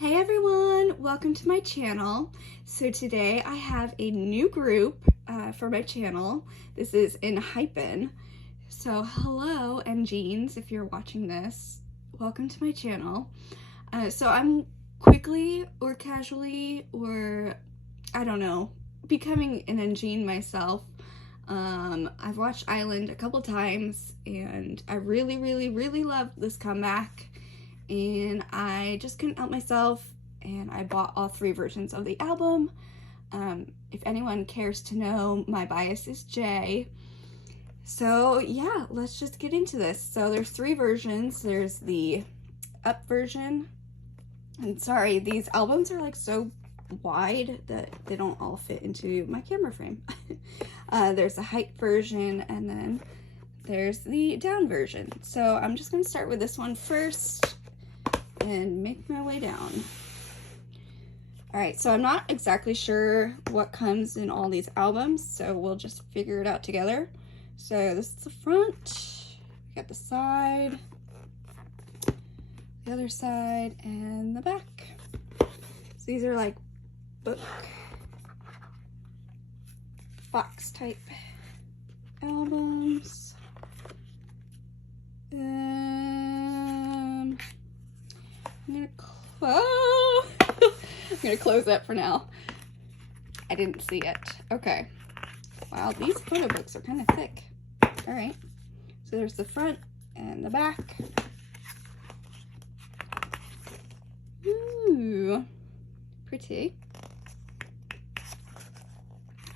Hey everyone, welcome to my channel. So today I have a new group for my channel. This is Enhypen. So hello Jeans, if you're watching this, welcome to my channel. So I'm quickly or casually or I don't know, becoming an Engine myself. I've watched Island a couple times and I really love this comeback. And I just couldn't help myself and I bought all 3 versions of the album. If anyone cares to know, my bias is J. So yeah, let's just get into this. So there's 3 versions. There's the up version, and sorry, these albums are like so wide that they don't all fit into my camera frame. There's the height version, and then there's the down version. So I'm just gonna start with this one first and make my way down. All right, so I'm not exactly sure what comes in all these albums, so we'll just figure it out together. So this is the front, we got the side, the other side, and the back. So these are like box type albums. I'm gonna close that for now. I didn't see it. Okay. Wow, these photo books are kind of thick. All right. So there's the front and the back. Ooh, pretty.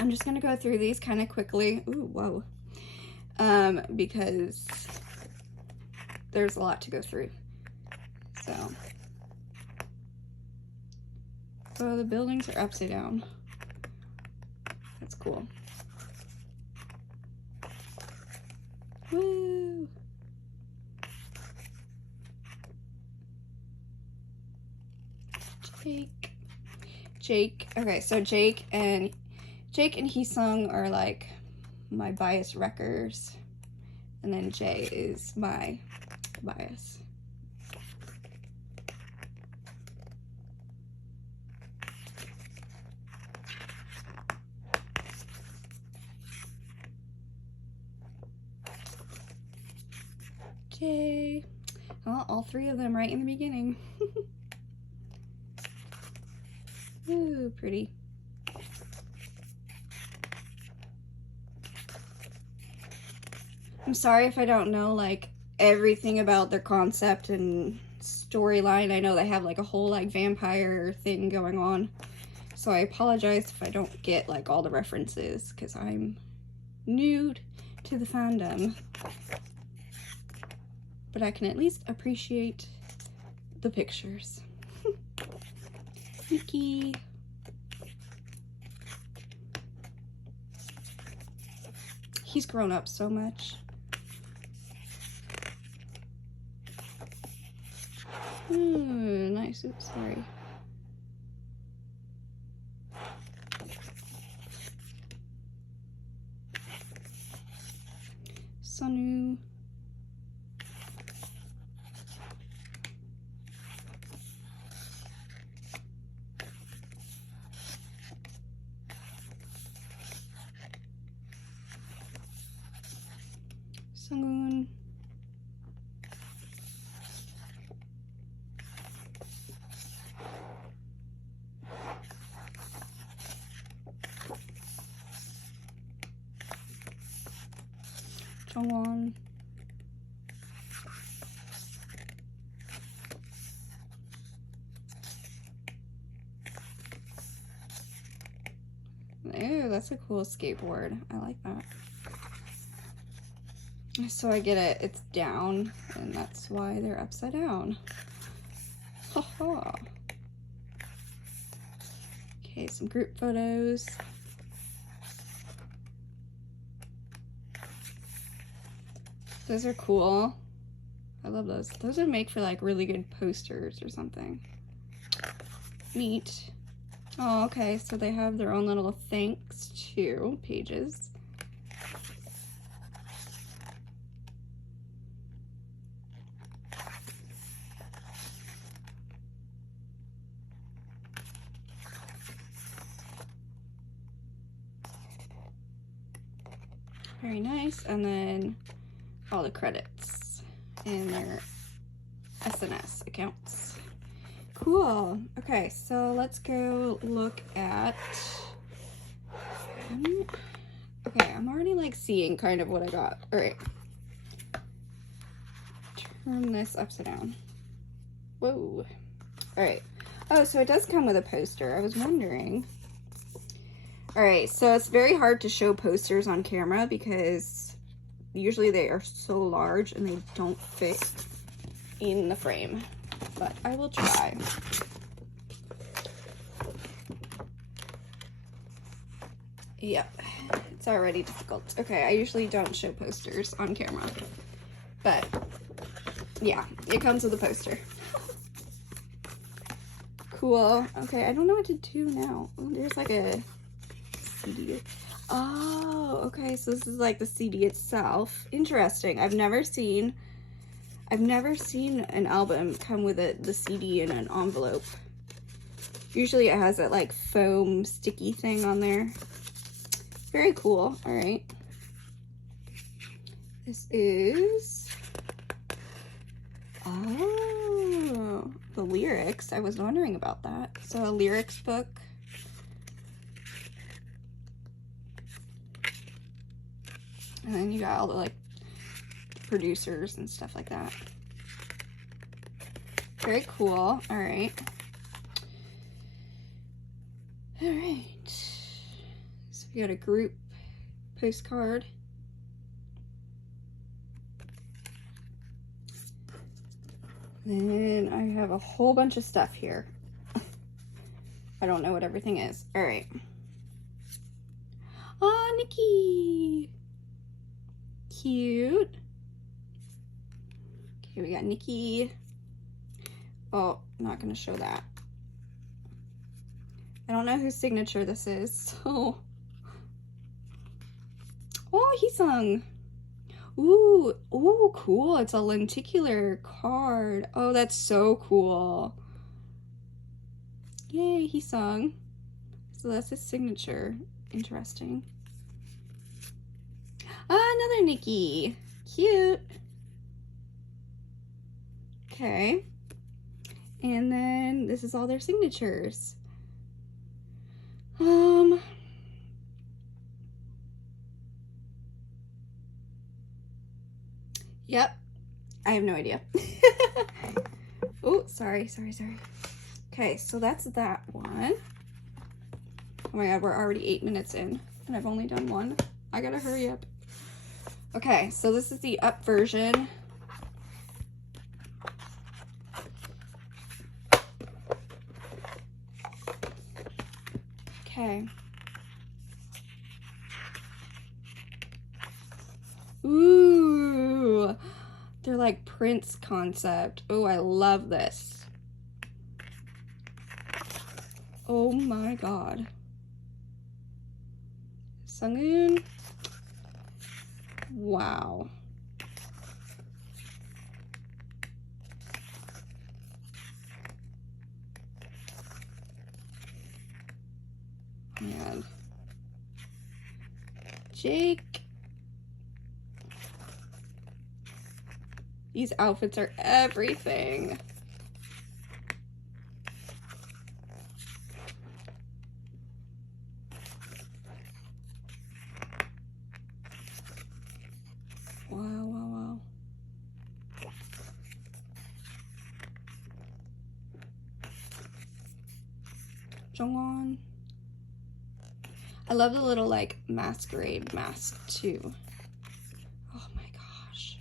I'm just gonna go through these kind of quickly. Ooh, whoa. Because there's a lot to go through. So the buildings are upside down. That's cool. Woo! Jake. Okay, so Jake and Heesung are like my bias wreckers, and then Jay is my bias. Jay. Oh, all 3 of them right in the beginning. Ooh, pretty. I'm sorry if I don't know like everything about their concept and storyline. I know they have like a whole like vampire thing going on, so I apologize if I don't get like all the references because I'm new to the fandom, but I can at least appreciate the pictures. Mickey. He's grown up so much. Ooh, nice. Oops, sorry. Sunu. Sungun. Jongwon. Ew, that's a cool skateboard. I like that. So I get it, it's down, and that's why they're upside down. Haha. Okay, some group photos. Those are cool. I love those. Those would make for like really good posters or something. Neat. Oh, okay, so they have their own little thanks to pages. Very nice. And then all the credits and their SNS accounts. Cool. Okay, so let's go look at, okay, I'm already like seeing kind of what I got. All right. Turn this upside down. Whoa. All right. Oh, so it does come with a poster. I was wondering. All right, so it's very hard to show posters on camera because usually they are so large and they don't fit in the frame, but I will try. Yep, it's already difficult. Okay, I usually don't show posters on camera, but yeah, it comes with a poster. Cool. Okay, I don't know what to do now. Oh, there's like a CD. Oh, okay, so this is like the CD itself. Interesting. I've never seen an album come with the CD in an envelope. Usually it has that like foam sticky thing on there. Very cool. All right. This is, oh, the lyrics. I was wondering about that. So a lyrics book. And then you got all the like producers and stuff like that. Very cool. All right. All right. So we got a group postcard. Then I have a whole bunch of stuff here. I don't know what everything is. All right. Oh, Nikki. Cute. Okay, we got Nikki. Oh, I'm not gonna show that. I don't know whose signature this is, so. Oh, he sung. Ooh, ooh, cool. It's a lenticular card. Oh, that's so cool. Yay, he sung. So that's his signature. Interesting. Ah, another Nikki. Cute. Okay. And then this is all their signatures. Yep. I have no idea. Oh, sorry. Okay, so that's that one. Oh my god, we're already 8 minutes in and I've only done one. I gotta hurry up. Okay, so this is the up version. Okay. Ooh, they're like Prince concept. Oh, I love this. Oh my god. Sunghoon. Wow. Man. Jake. These outfits are everything. Wow. Jongwon. I love the little like masquerade mask too. Oh my gosh.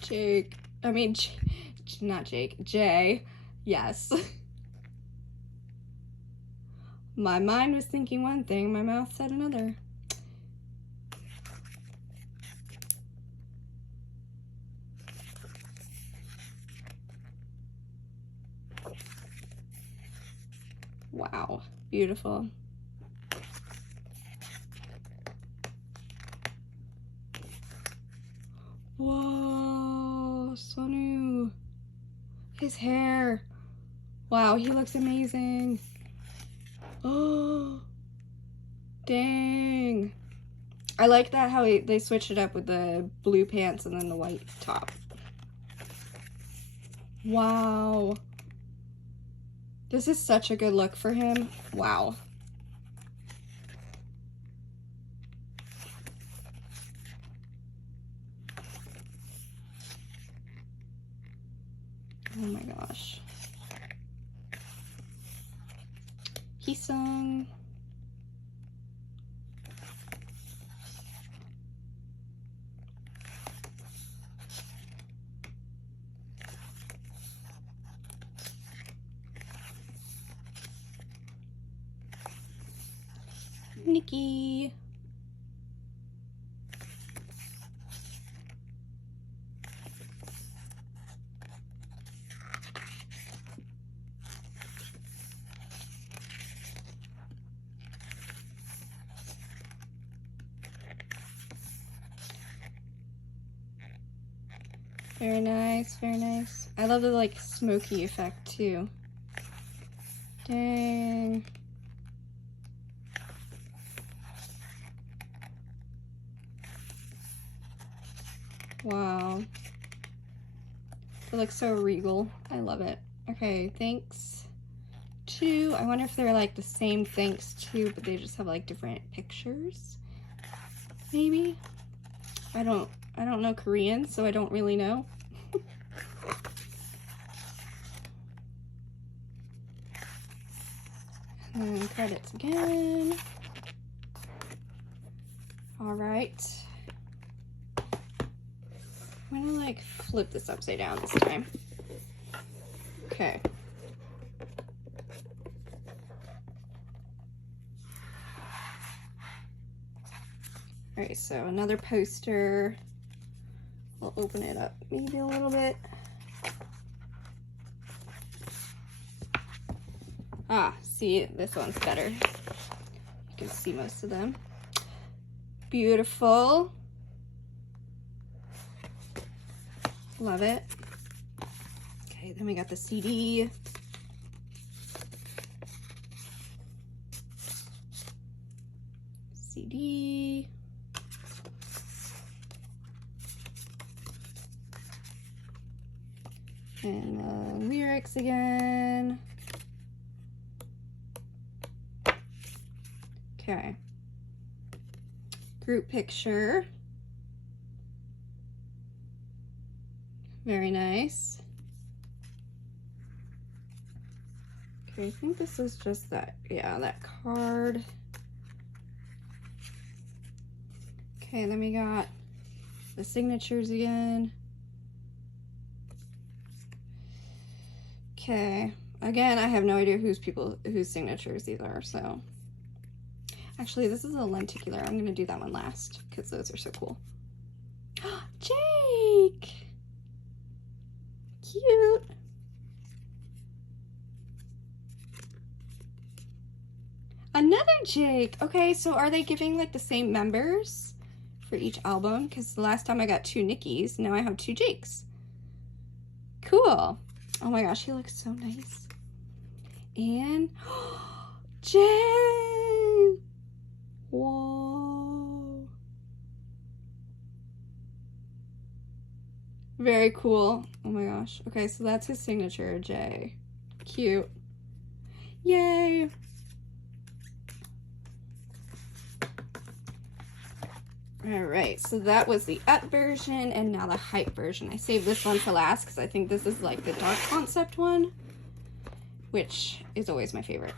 Jake. I mean, not Jake. Jay. Yes. My mind was thinking one thing, my mouth said another. Wow, beautiful. Whoa, Sonu. His hair. Wow, he looks amazing. Oh, dang. I like that how they switched it up with the blue pants and then the white top. Wow. This is such a good look for him. Wow. Oh my gosh. He sung. Nikki. Very nice, very nice. I love the like smoky effect too. Dang. Wow. It looks so regal. I love it. Okay, thanks to, I wonder if they're like the same thanks to, but they just have like different pictures. Maybe? I don't know Korean, so I don't really know. And then credits again. All right. I'm gonna like flip this upside down this time. Okay. All right, so another poster. We'll open it up maybe a little bit. Ah, see, this one's better. You can see most of them. Beautiful. Love it. Okay, then we got the CD. CD. And the lyrics again. Okay. Group picture. Very nice. Okay, I think this is just that, yeah, that card. Okay, then we got the signatures again. Okay, again, I have no idea whose signatures these are, so. Actually, this is a lenticular. I'm gonna do that one last because those are so cool. Jake! Cute. Another Jake. Okay, so are they giving like the same members for each album? Because the last time I got 2 Nickies, now I have 2 Jakes. Cool. Oh my gosh, he looks so nice. And Jay. Whoa. Very cool. Oh my gosh. Okay, so that's his signature, Jay. Cute. Yay. All right, so that was the up version and now the hype version. I saved this one for last because I think this is like the dark concept one, which is always my favorite.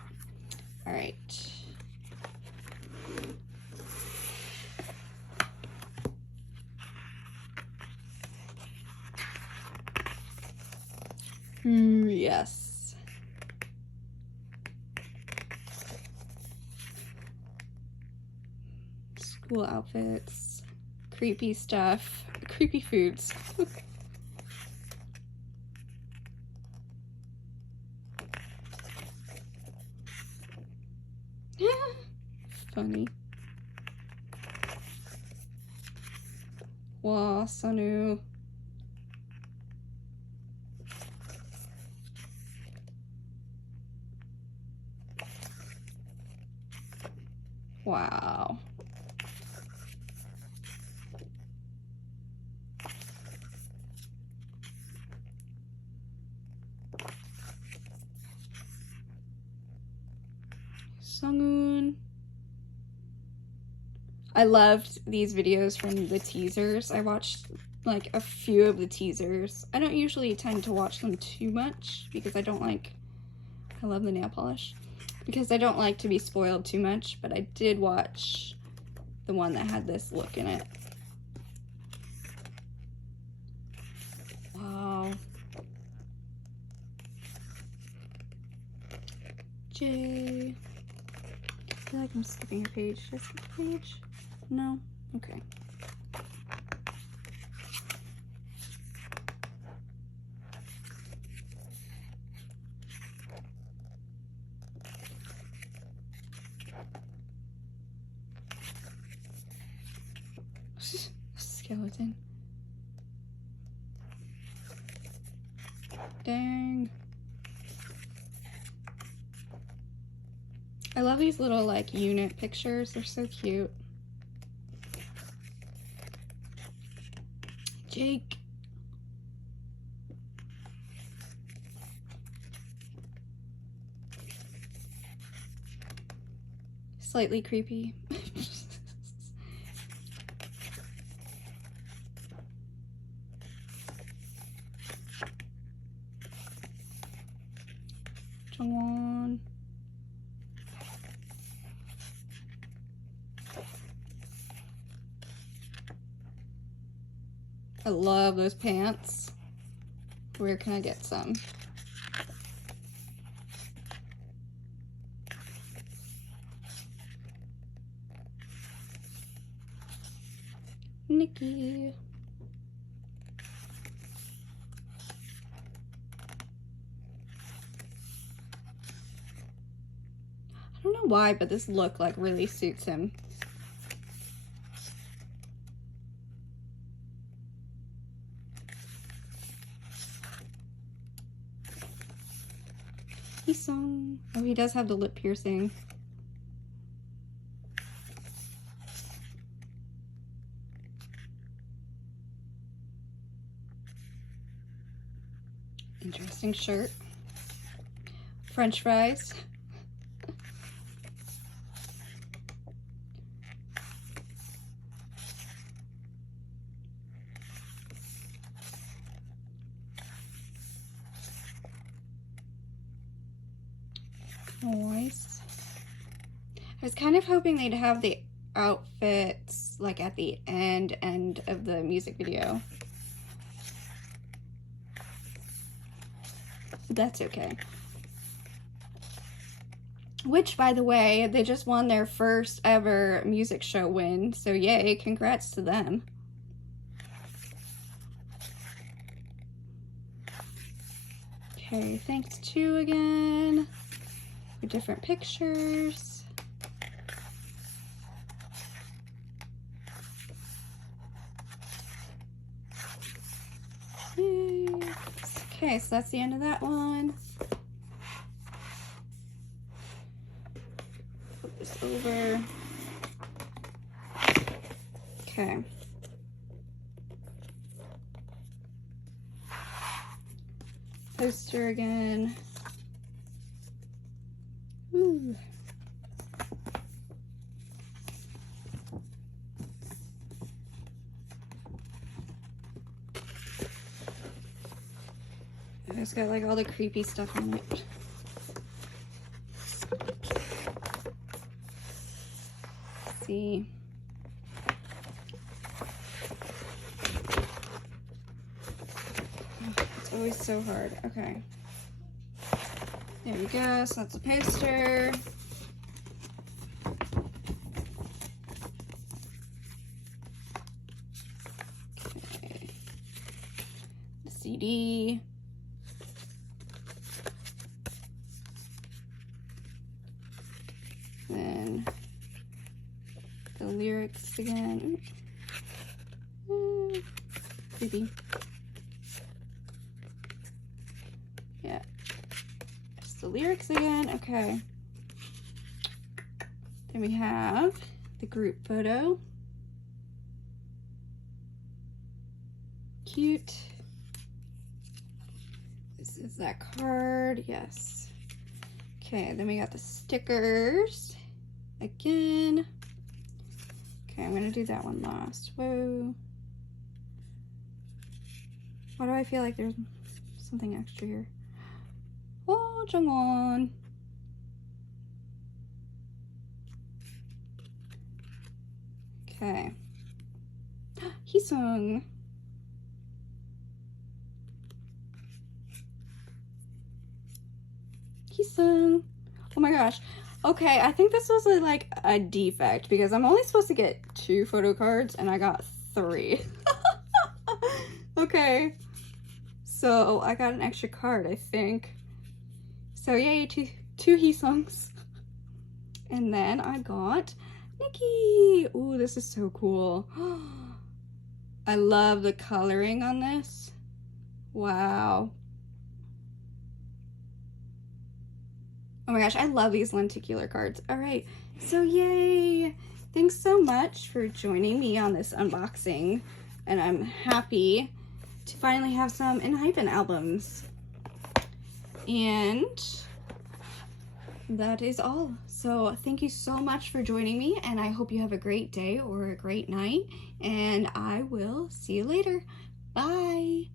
All right. Yes. School outfits, creepy stuff, creepy foods. Funny. Wow, Sanu. Wow. Sunghoon. I loved these videos from the teasers. I watched like a few of the teasers. I don't usually tend to watch them too much because I love the nail polish, because I don't like to be spoiled too much, but I did watch the one that had this look in it. Wow. J. I feel like I'm skipping a page. Did I skip a page? No? Okay. Skeleton. Dang. I love these little like unit pictures. They're so cute. Jake. Slightly creepy. Jungwon. I love those pants. Where can I get some? Nikki. I don't know why, but this look like really suits him. Heesung. Oh, he does have the lip piercing. Interesting shirt. French fries. Nice. I was kind of hoping they'd have the outfits like at the end of the music video. That's okay. Which, by the way, they just won their first ever music show win, so yay, congrats to them. Okay, thanks to again for different pictures. Yay. Okay, so that's the end of that one. Flip this over. Okay. Poster again. Ooh. It's got like all the creepy stuff on it. Let's see. It's always so hard. Okay. There we go. So that's a poster. Okay. The CD. Then the lyrics again. Creepy. Yeah. Just the lyrics again. Okay. Then we have the group photo. Cute. This is that card, yes. Okay, then we got the stickers again. Okay, I'm gonna do that one last. Whoa. Why do I feel like there's something extra here? Oh, Jungwon. Okay. Heesung. Heesung. Oh my gosh. Okay, I think this was like a defect because I'm only supposed to get 2 photo cards and I got 3. Okay. So I got an extra card, I think. So yay, two Heesungs. And then I got Nikki. Ooh, this is so cool. I love the coloring on this. Wow. Oh my gosh, I love these lenticular cards. All right, so yay. Thanks so much for joining me on this unboxing. And I'm happy to finally have some Enhypen albums. And that is all. So thank you so much for joining me, and I hope you have a great day or a great night, and I will see you later. Bye.